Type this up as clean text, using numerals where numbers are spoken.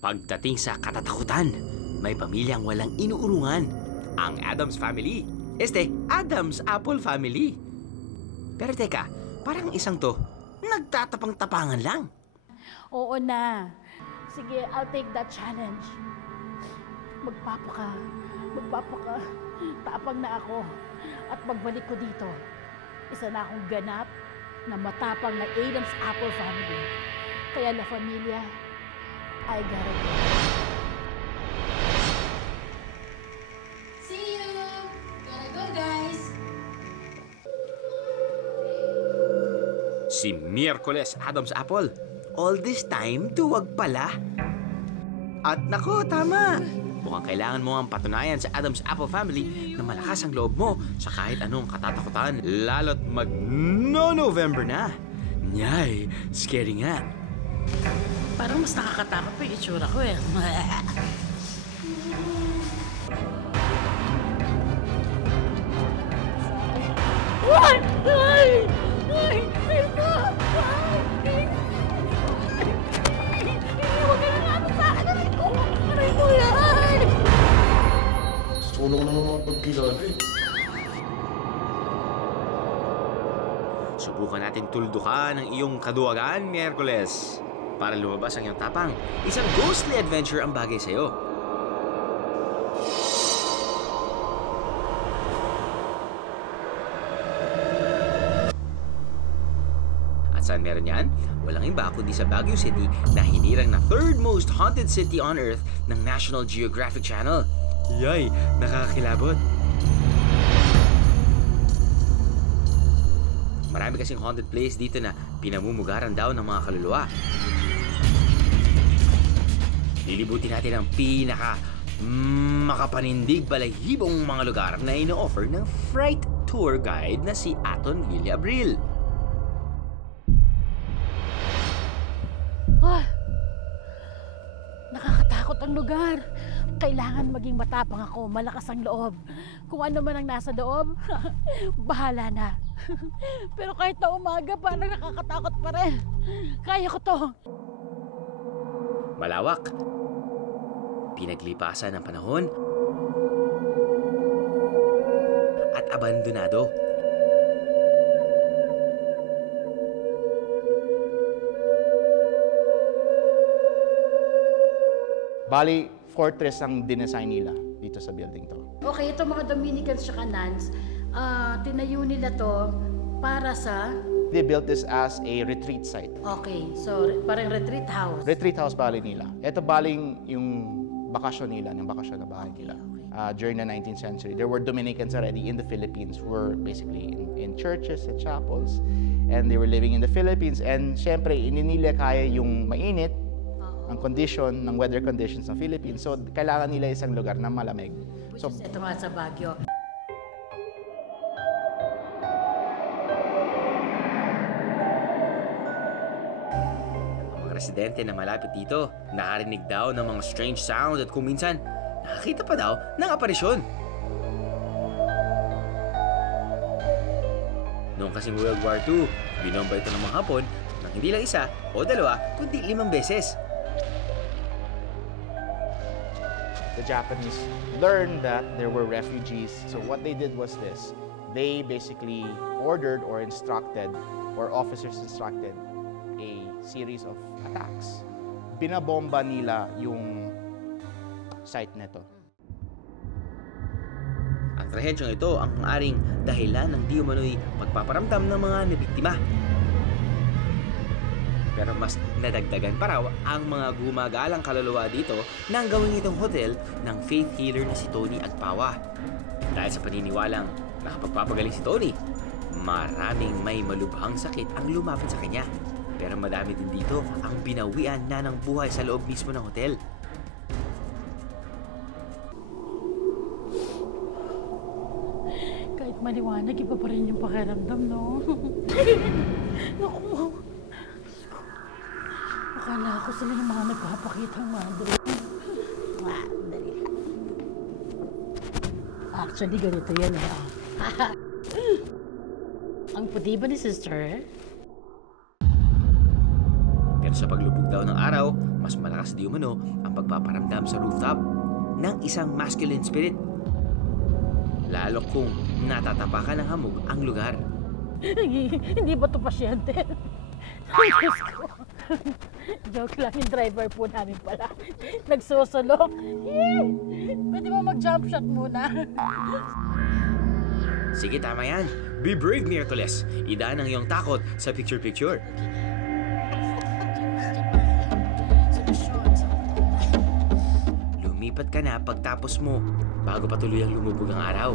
Pagdating sa katatakutan, may pamilyang walang inuurungan. Ang Addams Family. Addams Apple Family. Pero teka, parang isang to, nagtatapang-tapangan lang. Oo na. Sige, I'll take that challenge. Magpapaka. Tapang na ako. At pagbalik ko dito, isa na akong ganap na matapang na Addams Apple Family. Kaya La Familia, I gotta go. See you! Gotta go, guys! Si Miyerkules Addams Apple. All this time, duwag pala. At nako, tama. Mukhang kailangan mo ang patunayan sa Addams Apple Family na malakas ang loob mo sa kahit anong katatakutan. Lalo't mag-November na. Nyay, scary nga. Parang mas nakakatakot pa yung itsura ko eh. Tulong naman mga pagkilala eh. Subukan natin tuldukan ang iyong kaduwagan, Miyerkules. Para lumabas ang iyong tapang, isang ghostly adventure ang bagay sa'yo. At saan meron yan? Walang iba kundi sa Baguio City na hinirang na third most haunted city on Earth ng National Geographic Channel. Yay, nakakakilabot. Marami kasing haunted place dito na pinamumugaran daw ng mga kaluluwa. Lilibutin natin ang makapanindig balahibong mga lugar na ino-offer ng Fright Tour Guide na si Aton Villabril. Nakakatakot ang lugar. Kailangan maging matapang ako, malakas ang loob. Kung ano man ang nasa loob, bahala na. Pero kahit na umaga, parang nakakatakot pa rin. Kaya ko to. Malawak. Pinaglipasan ng panahon. At abandonado. Bali, fortress ang dinesign nila dito sa building to. Okay, ito mga Dominicans tsaka nuns, tinayo nila to para sa... They built this as a retreat site. Okay, so parang retreat house. Retreat house bali nila. Ito baling yung bakasyon nila, yung bakasyon na bahay nila. During the 19th century, there were Dominicans already in the Philippines who were basically in churches and chapels. And they were living in the Philippines. And syempre, ininila kaya yung mainit, ang condition, ng weather conditions ng Philippines. So, kailangan nila isang lugar na malamig. Which is ito nga sa Baguio. Ang mga residente na malapit dito, nakarinig daw ng mga strange sound at kung minsan, nakakita pa daw ng aparisyon. Noong kasing World War II, binomba ito ng mga Hapon ng hindi lang isa o dalawa, kundi 5 beses. The Japanese learned that there were refugees. So what they did was this. They basically ordered or instructed, or officers instructed, a series of attacks. Binabomba nila yung site nito. Ang trahedyong ito ang maaring dahilan ng di umano'y pagpaparamdam ng mga nabiktima. Pero mas nadagdagan pa raw ang mga gumagalang kaluluwa dito nang gawin itong hotel ng faith healer na si Tony Agpawa. Dahil sa paniniwalang nakapagpapagaling si Tony, maraming may malubhang sakit ang lumapit sa kanya. Pero madami din dito ang binawian na ng buhay sa loob mismo ng hotel. Kahit maliwanag, iba pa rin yung pakiramdam, no? Naku, akala ko sila yung mga nagpapakitang madre. Dali. Actually, ganito yan eh. Ang puti ba ni sister? Pero sa paglubog daw ng araw, mas malakas di umano ang pagpaparamdam sa rooftop ng isang masculine spirit. Lalo kung natatapakan ng hamog ang lugar. Hindi ba ito pasyente? Diyos ko. Joke lang, yung driver po namin pala. Nagsusulok. Pwede mo mag-jump shot muna. Sige, tama yan. Be brave, Miraculous. Idaan ang iyong takot sa picture-picture. Lumipat ka na pagtapos mo bago pa tuluyang lumubog ang araw.